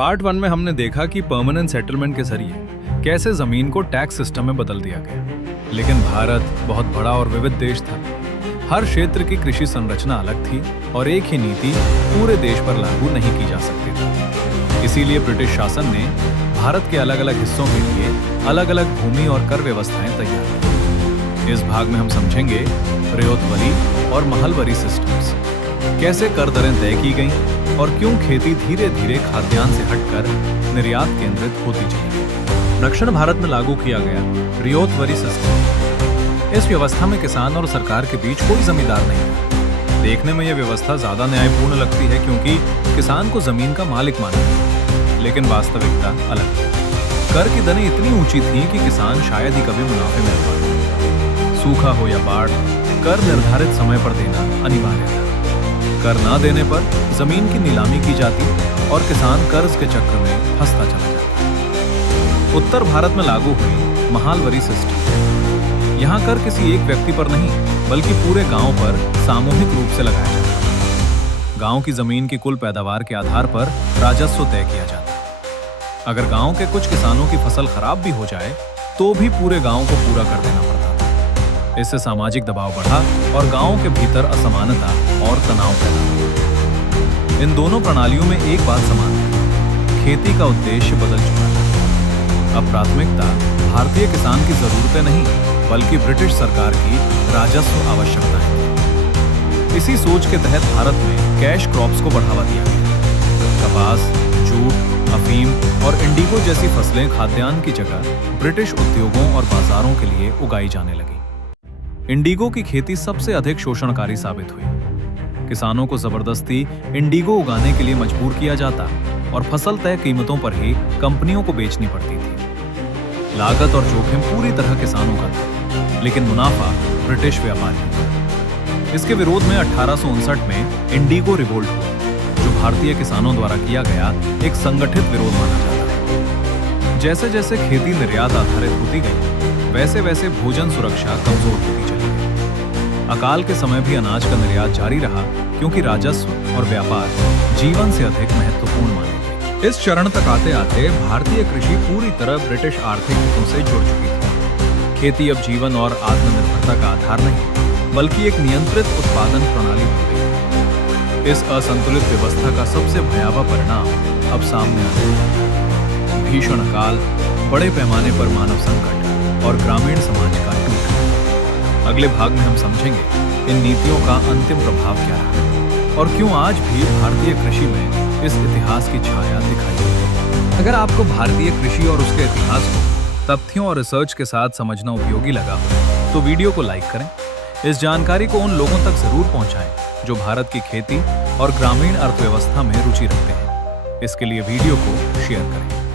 Part 1 में हमने देखा कि परमानेंट सेटलमेंट के जरिए कैसे जमीन को टैक्स सिस्टम में बदल दिया गया। लेकिन भारत बहुत बड़ा और विविध देश था। हर क्षेत्र की कृषि संरचना अलग थी और एक ही नीति पूरे देश पर लागू नहीं की जा सकती थी। इसीलिए ब्रिटिश शासन ने भारत के अलग अलग हिस्सों के लिए अलग अलग भूमि और कर व्यवस्थाएं तैयार की। इस भाग में हम समझेंगे रियोतवरी और महलवरी सिस्टम्स, कैसे कर दरें तय की गईं और क्यों खेती धीरे धीरे खाद्यान्न से हटकर निर्यात केंद्रित होती चली। दक्षिण भारत में लागू किया गया रियोतवरी सिस्टम। इस व्यवस्था में किसान और सरकार के बीच कोई जमींदार नहीं था। देखने में यह व्यवस्था ज्यादा न्यायपूर्ण लगती है क्योंकि किसान को जमीन का मालिक माना है, लेकिन वास्तविकता अलग है। कर की दरें इतनी ऊंची थीं कि किसान शायद ही कभी मुनाफे में पाते। सूखा हो या बाढ़, कर निर्धारित समय पर देना अनिवार्य था। कर ना देने पर जमीन की नीलामी की जाती और किसान कर्ज के चक्र में फंसता चला जाता। उत्तर भारत में लागू हुई महलवरी सिस्टम। यहाँ कर किसी एक व्यक्ति पर नहीं बल्कि पूरे गांव पर सामूहिक रूप से लगाया जाता। गांव की जमीन की कुल पैदावार के आधार पर राजस्व तय किया जाता। अगर गांव के कुछ किसानों की फसल खराब भी हो जाए तो भी पूरे गांव को पूरा कर देना पड़ता। इससे सामाजिक दबाव बढ़ा और गांवों के भीतर असमानता और तनाव पैदा हुआ। इन दोनों प्रणालियों में एक बात समान है, खेती का उद्देश्य बदल चुका है। अब प्राथमिकता भारतीय किसान की जरूरतें नहीं बल्कि ब्रिटिश सरकार की राजस्व आवश्यकताएं थी। इसी सोच के तहत भारत में कैश क्रॉप्स को बढ़ावा दिया गया। कपास, जूट, अफीम और इंडिगो जैसी फसलें खाद्यान्न की जगह ब्रिटिश उद्योगों और बाजारों के लिए उगाई जाने लगी। इंडिगो की खेती सबसे अधिक शोषणकारी साबित हुई। किसानों को जबरदस्ती इंडिगो उगाने के लिए मजबूर किया जाता और फसल तय कीमतों पर ही कंपनियों को बेचनी पड़ती थी। लागत और जोखिम पूरी तरह किसानों का था, लेकिन मुनाफा ब्रिटिश व्यापारी। इसके विरोध में 1859 में इंडिगो रिवोल्ट हुआ, जो भारतीय किसानों द्वारा किया गया एक संगठित विरोध माना जाता है। जैसे जैसे खेती निर्यात आधारित होती गई, वैसे वैसे भोजन सुरक्षा कमजोर होती चली गई। अकाल के समय भी अनाज का निर्यात जारी रहा क्योंकि राजस्व और व्यापार जीवन से अधिक महत्वपूर्ण माने गए। इस चरण तक आते आते भारतीय कृषि पूरी तरह ब्रिटिश आर्थिक हितों से जुड़ चुकी थी। खेती अब जीवन और आत्मनिर्भरता का आधार नहीं बल्कि एक नियंत्रित उत्पादन प्रणाली बन गई। इस असंतुलित व्यवस्था का सबसे भयावह परिणाम अब सामने आ रहा है। भीषण अकाल, बड़े पैमाने पर मानव संकट और ग्रामीण समाज का टूटना। अगले भाग में हम समझेंगे इन नीतियों का अंतिम प्रभाव क्या रहा और क्यों आज भी भारतीय कृषि में इस इतिहास की छाया दिखाई देती है। अगर आपको भारतीय कृषि और उसके इतिहास को तथ्यों और रिसर्च के साथ समझना उपयोगी लगा तो वीडियो को लाइक करें। इस जानकारी को उन लोगों तक जरूर पहुंचाएं जो भारत की खेती और ग्रामीण अर्थव्यवस्था में रुचि रखते हैं। इसके लिए वीडियो को शेयर करें।